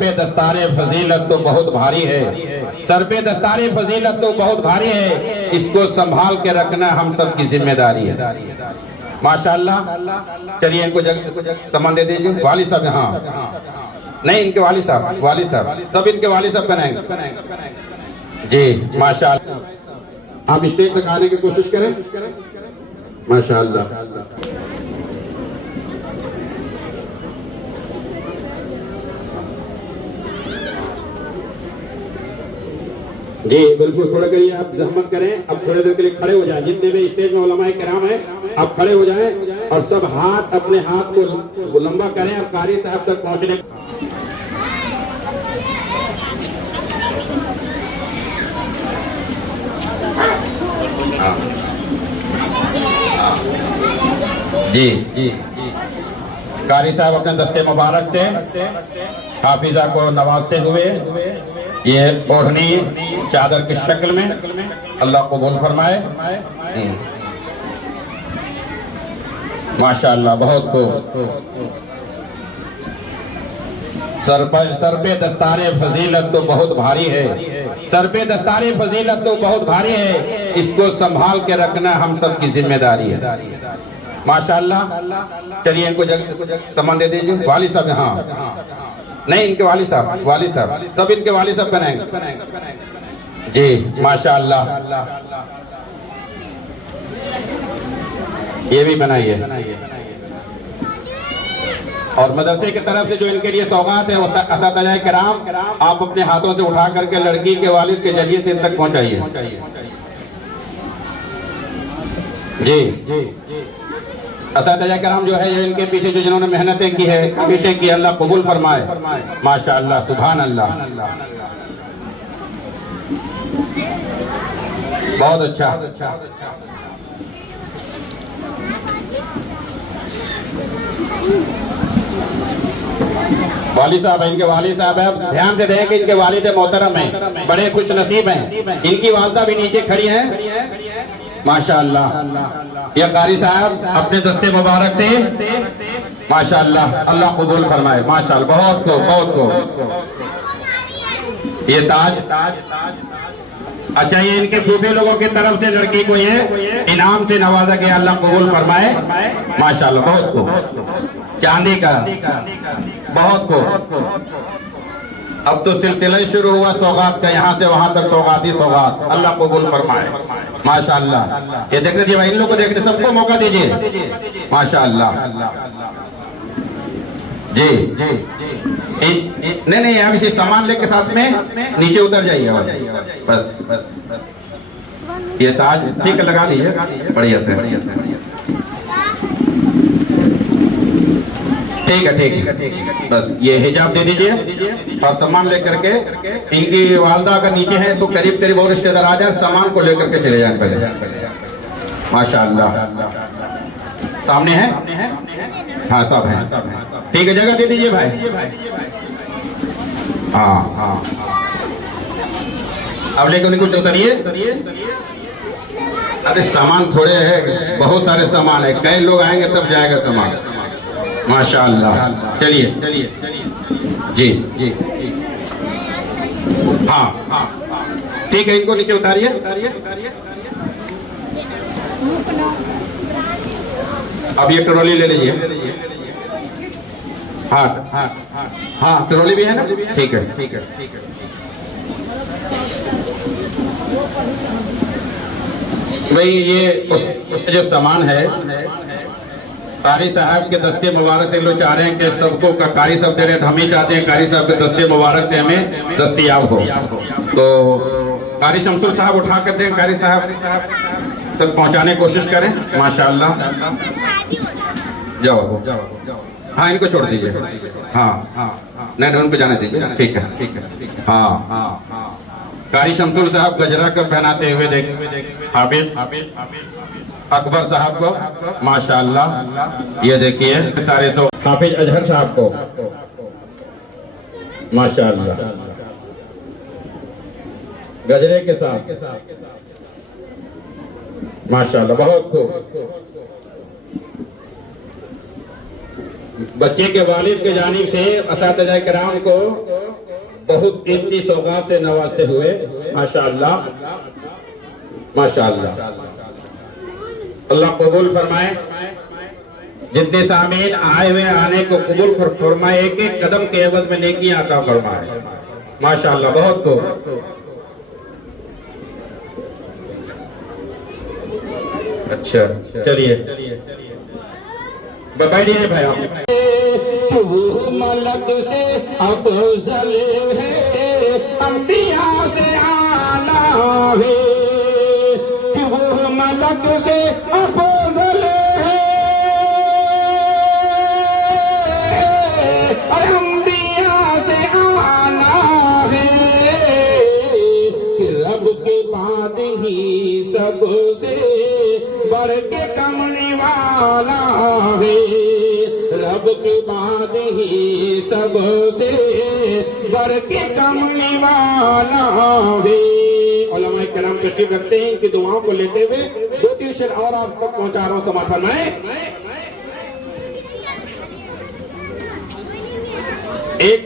पे दस्तारे फजीलत तो बहुत भारी है, सर पे दस्तारे फजीलत तो बहुत भारी है, इसको संभाल के रखना हम सब की जिम्मेदारी है। माशाअल्लाह। चलिए इनको सामान दे दीजिए। वाली साहब, हाँ नहीं इनके वाली साहब सब इनके वाली साहब बनाएंगे जी। माशाअल्लाह। आप स्टेज तक आने की कोशिश करें। माशाअल्लाह। जी बिल्कुल, थोड़ा करिए आप, जहमत करें। अब थोड़ी देर के लिए खड़े हो जाएं, जितने भी स्टेज में उलमाए किराम हैं आप खड़े हो जाएं और सब हाथ अपने हाथ को लंबा करें और कारी साहब तक पहुंचने। जी जी कारी साहब अपने दस्ते मुबारक से हाफिजा को नवाजते हुए ये ओढ़नी चादर की शक्ल में अल्लाह कबूल फरमाए। माशाअल्लाह। बहुत को सर पे दस्तारे फजीलत तो बहुत भारी है, सर पे दस्तारे फजीलत तो बहुत भारी है, इसको संभाल के रखना हम सब की जिम्मेदारी है। माशाअल्लाह। चलिए इनको सामान दे दीजिए। वाली साहब, हाँ नहीं इनके वाली साहब सब इनके वाली साहब बनाएंगे जी। माशाअल्लाह। ये भी बनाइए। और मदरसे की तरफ से जो इनके लिए सौगात है वो असातिज़ा किराम आप अपने हाथों से उठा करके लड़की के वालिद के जरिए से इन तक पहुंचाइए जी। असातिज़ा किराम जो है ये इनके पीछे जो जिन्होंने मेहनतें की है हमेशा की, अल्लाह कबूल फरमाए। माशाअल्लाह, सुभान अल्लाह। बहुत अच्छा। वाली साहब है, इनके वाली साहब है, ध्यान से देखें कि इनके वालिद मोहतरम हैं, बड़े खुश नसीब हैं। इनकी वालदा भी नीचे खड़ी हैं। माशाअल्लाह। ये कारी साहब अपने दस्ते मुबारक से माशाअल्लाह अल्लाह कबूल फरमाए। माशाअल्लाह। बहुत को ये ताज। अच्छा, ये इनके फूफे लोगों की तरफ से लड़की को ये इनाम से नवाजा गया, अल्लाह कबूल फरमाए। माशाअल्लाह। बहुत को चांदी का, बहुत को। अब तो सिलसिला ही शुरू हुआ सौगात का, यहाँ से वहां तक सौगात ही सौगात, अल्लाह कबूल फरमाए। माशाअल्लाह। ये देखने दीजिए, इन लोगों को देखने, सबको मौका दीजिए। माशाअल्लाह जी। नहीं आप इसी सामान लेके साथ में नीचे उतर जाइए बस। ये ताज ठीक है, लगा दीजिए बढ़िया से। ठीक है बस ये हिजाब दे दीजिए और सामान लेकर के, इनकी वालदा अगर नीचे है तो करीब करीब और रिश्तेदार आ जाए, सामान को लेकर के चले जाए पहले। माशाअल्लाह। सामने है, हाँ सब है। ठीक है, जगह दे दीजिए भाई। हाँ अब लेकर कुछ उतरिए। अरे सामान थोड़े है, बहुत सारे सामान है, कई लोग आएंगे तब जाएगा सामान। माशाअल्लाह। चलिए जी। हाँ ठीक है, इनको नीचे उतारिए। अब ये ट्रॉली ले लीजिए। हाँ ट्रॉली भी है ना। ठीक है। भाई ये उस जो सामान है कारी साहब के दस्ते मुबारक से लोग चाह रहे हैं कि सबको कारी साहब दे रहे हैं, हम ही चाहते हैं कारी साहब के दस्ते मुबारक से हमें दस्तयाब हो। तो कारी शमसुल साहब उठा कर दें, कारी साहब तक पहुंचाने की कोशिश करें। माशाअल्लाह। जाओ। हाँ इनको छोड़ दीजिए। हाँ नहीं उनको जाने दीजिए। ठीक है। हाँ कारी शमसुल साहब गजरा कब पहनाते हुए देख हाफिज अकबर साहब को। माशाअल्लाह। ये देखिए सारे सो हाफिज अजहर साहब को। माशाअल्लाह। गजरे के साथ। माशाअल्लाह। बहुत खूब। बच्चे के वालिद के जानिब से असातिज़ा किराम को बहुत कीमती सौगात से नवाजते हुए माशाअल्लाह माशाअल्लाह अल्लाह कबूल फरमाए। जितने सामीन आए हुए आने को कबूल फरमाए, एक एक कदम के एवज में नेकियां अता फरमाए माशाअल्लाह। बहुत खूब, अच्छा चलिए बैठिए भाई आप। कि वो मलक से अफजल है, अंबिया से आला है, कि वो मलक से अफजल है, और अंबिया से आला है, कि रब के बाद ही सबसे बढ़ के कमने वाला है, रब के बाद ही सबसे बढ़ के कमने वाला है। उलमाए किराम तशरीफ रखते हैं कि दुआओं को लेते हुए 2-3 शेर और आप तक पहुंचा रहा हूं, समाप्त फरमाएं। एक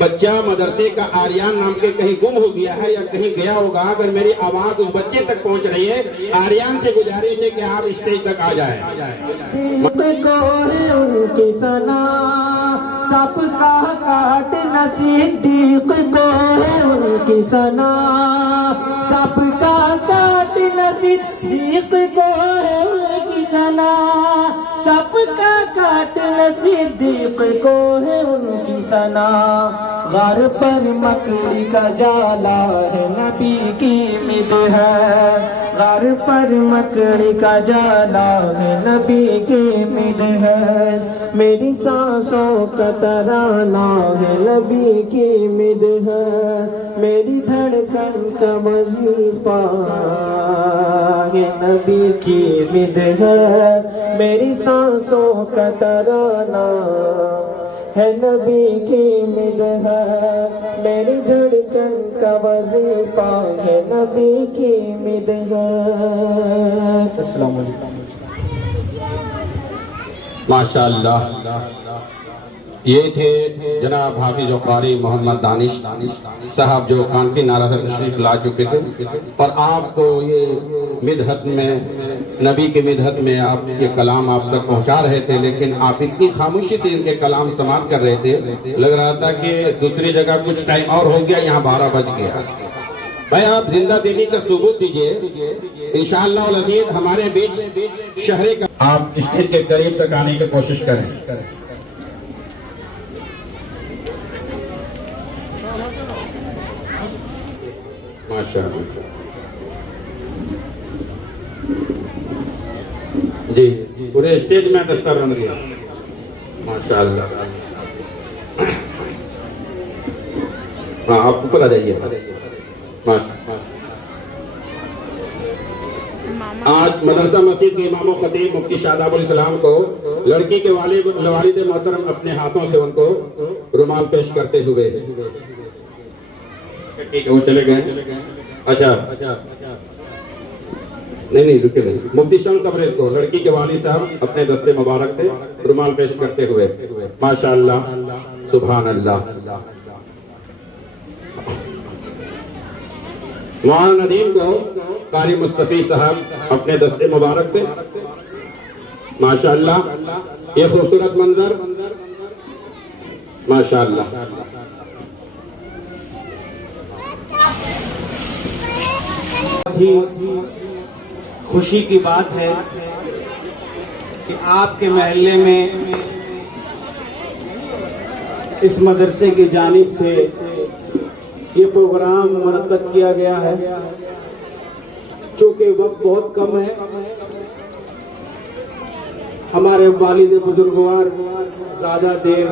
बच्चा मदरसे का आर्यान नाम के कहीं गुम हो गया है या कहीं गया होगा। अगर मेरी आवाज उस बच्चे तक पहुंच रही है, आर्यान से गुजारिश है कि आप स्टेज तक आ जाएं। को है उनकी सना सबका काट नसीदीक को है उनकी सना सबका काट नसीदीक को है उनकी सना सबका काट नसीदीक को है उनकी सना। घर पर मकड़ी का जाला है नबी की मिद है, घर पर मकड़ी का जाला है नबी की मिद है, मेरी सांसों का तराना है नबी की मिद है, मेरी धड़कन का वजीफा है नबी की मिद है, मेरी सांसों का तराना है नबी की मिद है, मेरी धड़कन का वजीफा है नबी की मिद है। अस्सलाम वालेकुम। माशाअल्लाह ये थे जनाब हाफिज कारी मोहम्मद दानिश साहब जो कानकी नारा से तशरीफ ला चुके थे, और आपको ये मिदहत में नबी के मिदहत में आप ये कलाम आप तक पहुंचा रहे थे, लेकिन आप इतनी खामोशी से इनके कलाम समाप्त कर रहे थे, लग रहा था कि दूसरी जगह कुछ टाइम और हो गया, यहाँ 12 बज गया। भाई आप जिंदा दिली का सबूत दीजिए, इंशाअल्लाह अल अज़ीज़ हमारे बीच शहरे का आप स्टेज के करीब तक आने की कोशिश करें। माशाअल्लाह जी, पूरे स्टेज में दस्तर बन गया माशाअल्लाह। हाँ आप ऊपर आ जाइए। आज मदरसा मस्जिद के इमाम खतीब मुफ्ती शादाब इस्लाम को लड़की के वालिद मोहतरम अपने हाथों से उनको रुमाल पेश करते हुए, ठीक है वो चले गए। अच्छा नहीं रुके नहीं, मुफ्ती शम्स तबरेज़ को लड़की के वालिद साहब अपने दस्ते मुबारक से रुमाल पेश करते हुए माशाअल्लाह सुभान अल्लाह। मौलाना नदीम को कारी मुस्तफी साहब अपने दस्ते मुबारक से माशाअल्लाह, ये खूबसूरत मंजर माशाअल्लाह। खुशी की बात है कि आपके महल्ले में इस मदरसे की जानिब से ये प्रोग्राम मुनक्कद किया गया है। चूँकि वक्त बहुत कम है, हमारे वालिद बुजुर्गवार ज़्यादा देर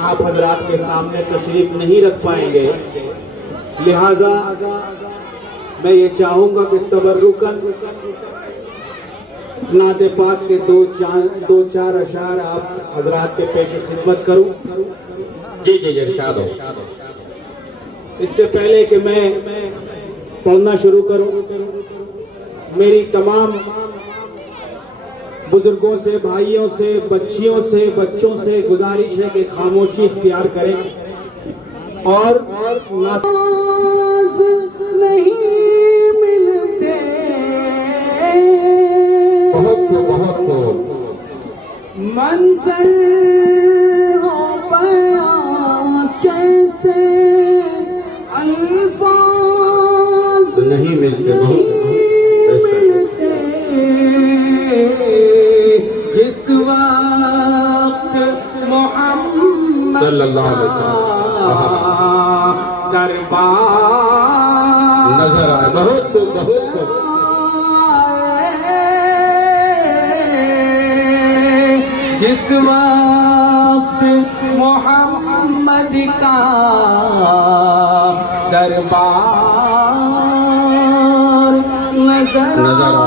आप हजरात के सामने तशरीफ नहीं रख पाएंगे, लिहाजा मैं ये चाहूँगा कि तबर्रुकन नाते पाक के दो चार अशार आप हजरात के पेश खिदमत करूँ। जी इरशाद हो। इससे पहले कि मैं पढ़ना शुरू करूं, मेरी तमाम बुजुर्गों से, भाइयों से, बच्चियों से, बच्चों से गुजारिश है कि खामोशी इख्तियार करें और नहीं मिलते बहुत मंजर हो बयां कैसे अल्फाज नहीं मिलते जिस वक्त मोहम्मद सल्लल्लाहु अलैहि वसल्लम दरबार नजर आए। बहुत जिस वक्त मोहम्मद का दरबार नजर आए।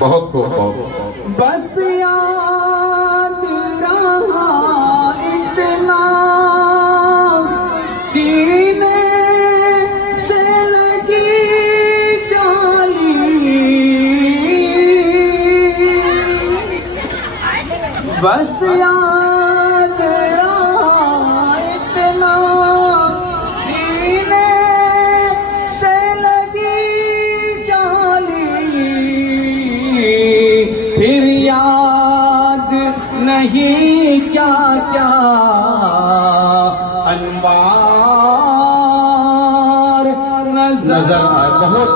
बहुत बस याद रहा इतना सीने से लगी जाली बस याद रहा इतना सीने से लगी जाली फिर याद नहीं क्या क्या अनवार नजर आए। बहुत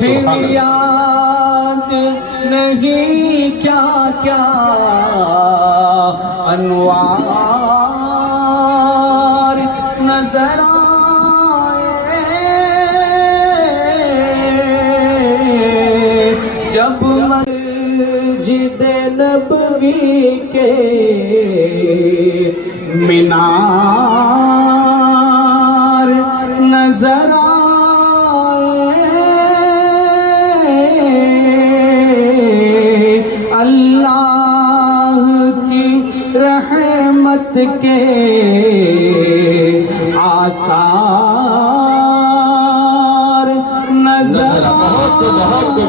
फिर याद नहीं क्या क्या अनवार नजर जब मस्जिद नबवी के मीनार नजर आए अल्लाह की रहमत के आसार नजर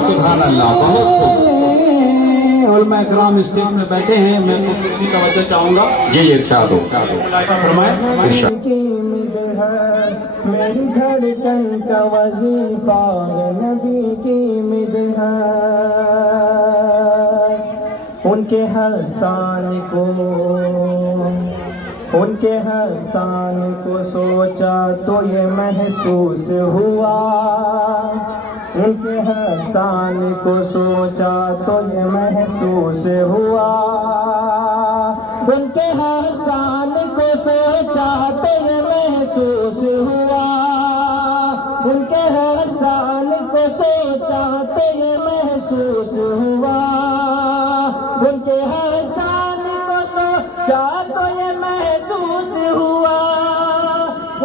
सुभान अल्लाह। और मैं इकराम स्टेज में बैठे हैं, मैं खुशी तवज्जो चाहूंगा। ये इरशाद हो फरमाए। मेरी धड़कन का वजीफा नबी की मिदहर उनके हसान को सोचा तो ये महसूस हुआ उनके हसान को सोचा तो ये महसूस हुआ उनके हसान को सोचा तो ये महसूस हुआ उनके हसान को सोचा तो ये महसूस हुआ उनके हसान को सोचा तो ये महसूस हुआ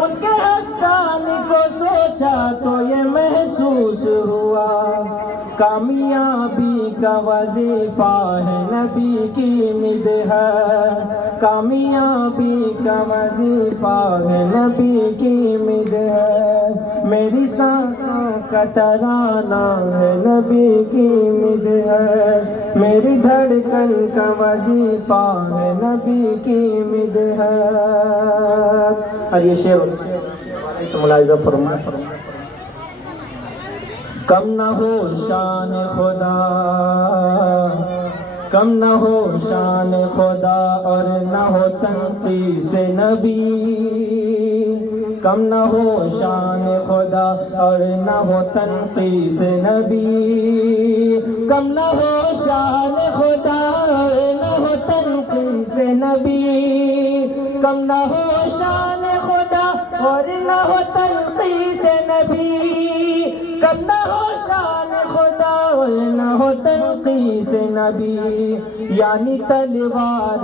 उनके हसान को सोचा तो ये महसूस हुआ कामयाबी का वजीफा है नबी की मिदहर कामयाबी का वजीफा है नबी की मिदहर मेरी सांसों का तराना है नबी की मिदहर मेरी धड़कन का वजीफा है नबी की मिदहर। और ये शेर तो मुलाहिजा फरमाए कम न हो शान खुदा कम न हो शान खुदा और न हो तनक़ीस नबी कम न हो शान खुदा और न हो तनक़ीस नबी कम न हो शान खुदा और न हो तनक़ीस नबी कम न हो शान खुदा और न हो तनक़ीस नबी कम न हो शान खुदा और न हो तनक़ीस नबी यानी तलवार